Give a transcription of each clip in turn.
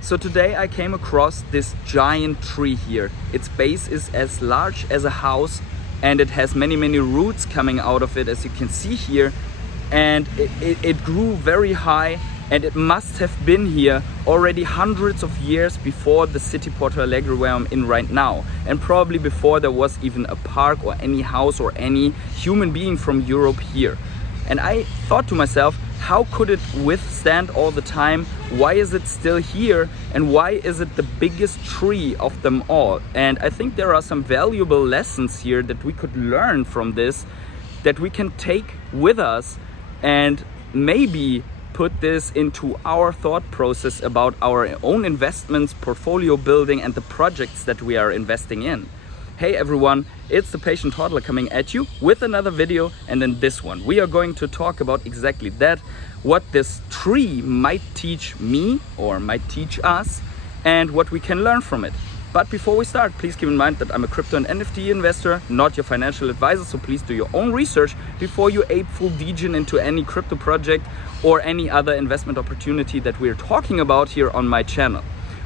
So today I came across this giant tree here. Its base is as large as a house and it has many roots coming out of it, as you can see here. And it grew very high, and it must have been here already hundreds of years before the city Porto Alegre where I'm in right now, and probably before there was even a park or any house or any human being from Europe here. And I thought to myself, how could it withstand all the time? Why is it still here? And why is it the biggest tree of them all? And I think there are some valuable lessons here that we could learn from this, that we can take with us and maybe put this into our thought process about our own investments, portfolio building, and the projects that we are investing in. Hey everyone, it's the Patient Toddler coming at you with another video, and in this one we are going to talk about exactly that, what this tree might teach me or might teach us, and what we can learn from it. But before we start, please keep in mind that I'm a crypto and NFT investor, not your financial advisor, so please do your own research before you ape full degen into any crypto project or any other investment opportunity that we're talking about here on my channel.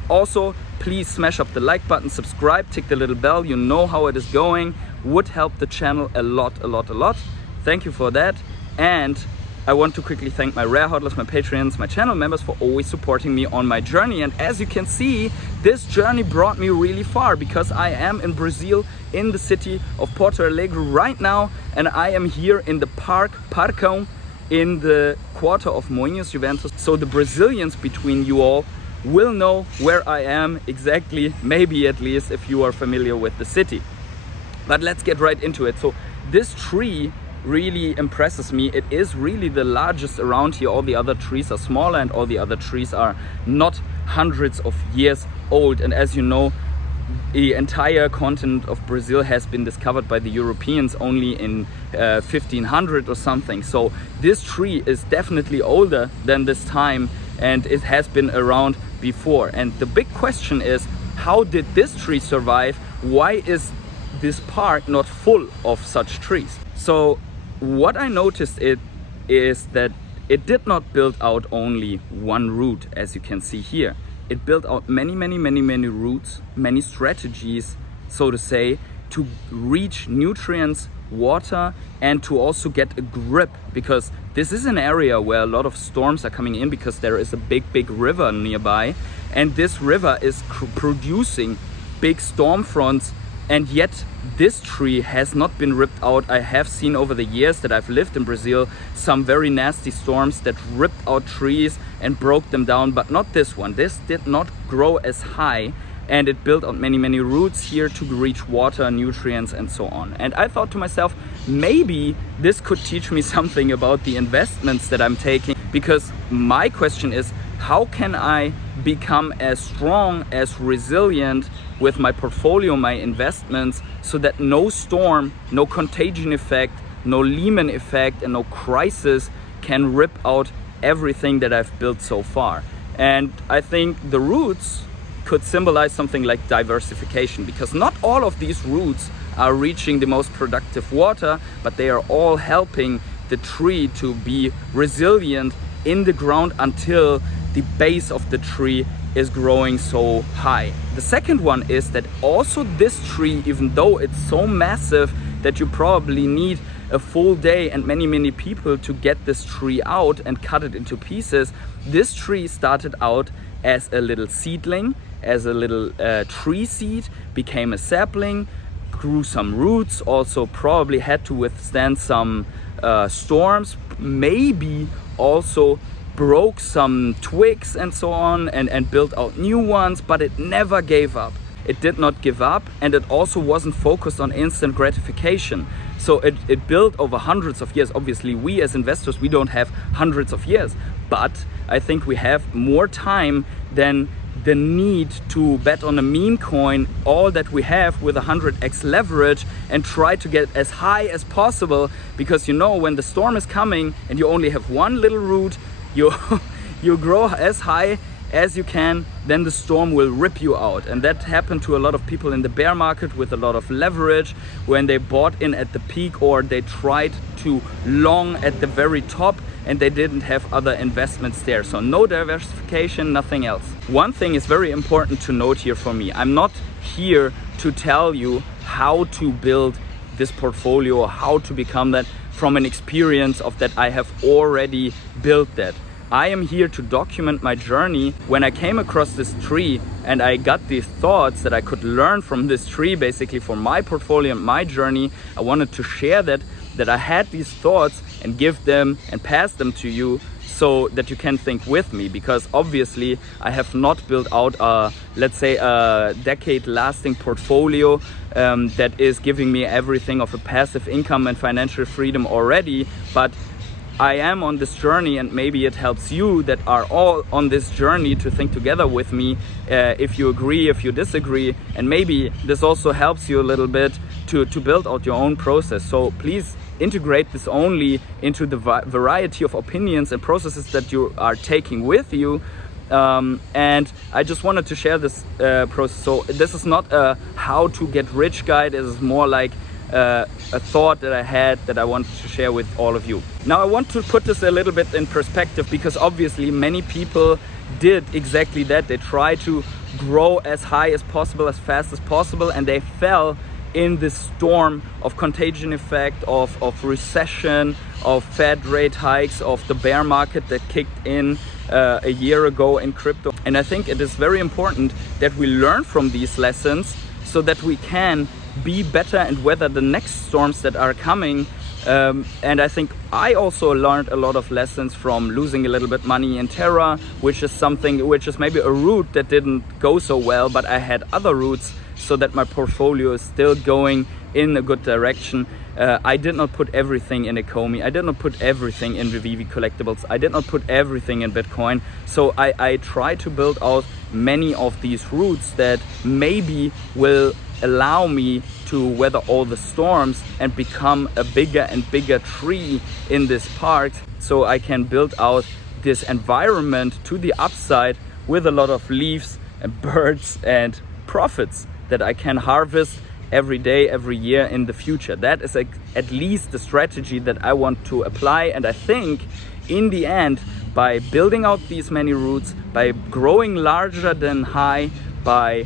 Also, please smash up the like button, subscribe, tick the little bell, you know how it is going, would help the channel a lot. Thank you for that. And I want to quickly thank my rare hodlers, my Patreons, my channel members for always supporting me on my journey. And as you can see, this journey brought me really far, because I am in Brazil, in the city of Porto Alegre right now, and I am here in the Parcão, in the quarter of Moinhos, Juventus. So the Brazilians between you all will know where I am exactly, maybe at least if you are familiar with the city. But let's get right into it. So this tree really impresses me. It is really the largest around here. All the other trees are smaller, and all the other trees are not hundreds of years old. And as you know, the entire continent of Brazil has been discovered by the Europeans only in 1500 or something. So this tree is definitely older than this time, and it has been around before. And the big question is, how did this tree survive? Why is this park not full of such trees? So what I noticed is that it did not build out only one route, as you can see here. It built out many routes, many strategies, so to say, to reach nutrients, water, and to also get a grip, because this is an area where a lot of storms are coming in, because there is a big river nearby, and this river is producing big storm fronts. And yet this tree has not been ripped out. I have seen over the years that I've lived in Brazil some very nasty storms that ripped out trees and broke them down, but not this one. This did not grow as high, and it built out many roots here to reach water, nutrients, and so on. And I thought to myself, maybe this could teach me something about the investments that I'm taking, because my question is, how can I become as strong, as resilient with my portfolio, my investments, so that no storm, no contagion effect, no Lehman effect, and no crisis can rip out everything that I've built so far? And I think the roots could symbolize something like diversification, because not all of these roots are reaching the most productive water, but they are all helping the tree to be resilient in the ground until the base of the tree is growing so high. The second one is that also this tree, even though it's so massive that you probably need a full day and many people to get this tree out and cut it into pieces, this tree started out as a little seedling, as a little tree seed, became a sapling, grew some roots, also probably had to withstand some storms, maybe also broke some twigs and so on, and built out new ones, but it never gave up. It did not give up, and it also wasn't focused on instant gratification. So it built over hundreds of years. Obviously, we as investors, we don't have hundreds of years, but I think we have more time than the need to bet on a meme coin all that we have with 100x leverage and try to get as high as possible, because you know, when the storm is coming and you only have one little root, you grow as high as you can, then the storm will rip you out. And that happened to a lot of people in the bear market with a lot of leverage, when they bought in at the peak or they tried to long at the very top. and they didn't have other investments there. So no diversification, nothing else. One thing is very important to note here for me. I'm not here to tell you how to build this portfolio or how to become that from an experience of that I have already built that. I am here to document my journey. When I came across this tree and I got these thoughts that I could learn from this tree, basically for my portfolio and my journey, I wanted to share that I had these thoughts and give them and pass them to you so that you can think with me, because obviously I have not built out a, let's say, a decade lasting portfolio that is giving me everything of a passive income and financial freedom already, but I am on this journey, and maybe it helps you that are all on this journey to think together with me, if you agree, if you disagree, and maybe this also helps you a little bit to build out your own process. So please integrate this only into the variety of opinions and processes that you are taking with you. And I just wanted to share this process. So this is not a how to get rich guide. It is more like a thought that I had that I wanted to share with all of you. Now I want to put this a little bit in perspective, because obviously many people did exactly that. They tried to grow as high as possible, as fast as possible, and they fell in this storm of contagion effect, of recession, of Fed rate hikes, of the bear market that kicked in a year ago in crypto. And I think it is very important that we learn from these lessons so that we can be better and weather the next storms that are coming. And I think I also learned a lot of lessons from losing a little bit money in Terra, which is maybe a route that didn't go so well, but I had other routes so that my portfolio is still going in a good direction. I did not put everything in Ecomi. I did not put everything in the VV collectibles. I did not put everything in Bitcoin. So I try to build out many of these routes that maybe will allow me to weather all the storms and become a bigger and bigger tree in this park, so I can build out this environment to the upside with a lot of leaves and birds and profits that I can harvest every day, every year in the future. That is at least the strategy that I want to apply. And I think in the end, by building out these many routes, by growing larger than high, by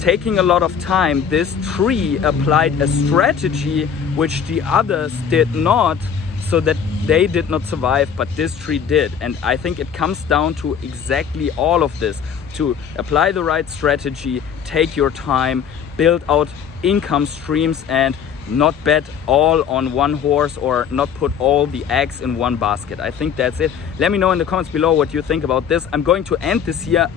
taking a lot of time, this tree applied a strategy which the others did not, so that they did not survive, but this tree did. And I think it comes down to exactly all of this: to apply the right strategy, take your time, build out income streams, and not bet all on one horse, or not put all the eggs in one basket. I think that's it. Let me know in the comments below what you think about this. I'm going to end this here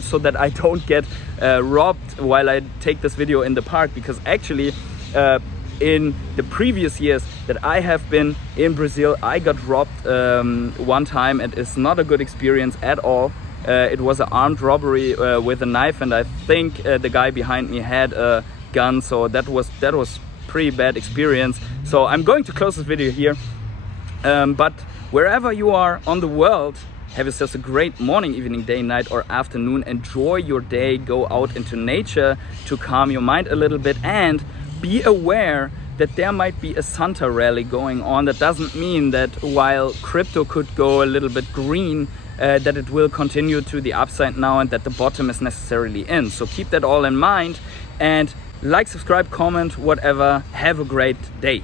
so that I don't get robbed while I take this video in the park, because actually in the previous years that I have been in Brazil, I got robbed one time, and it's not a good experience at all. It was an armed robbery with a knife, and I think the guy behind me had a gun, so that was pretty bad experience. So I'm going to close this video here, but wherever you are on the world, have yourselves a great morning, evening, day, night, or afternoon. Enjoy your day, go out into nature to calm your mind a little bit, and be aware that there might be a Santa rally going on. That doesn't mean that while crypto could go a little bit green, that it will continue to the upside now, and that the bottom is necessarily in. So keep that all in mind, and like, subscribe, comment, whatever. Have a great day.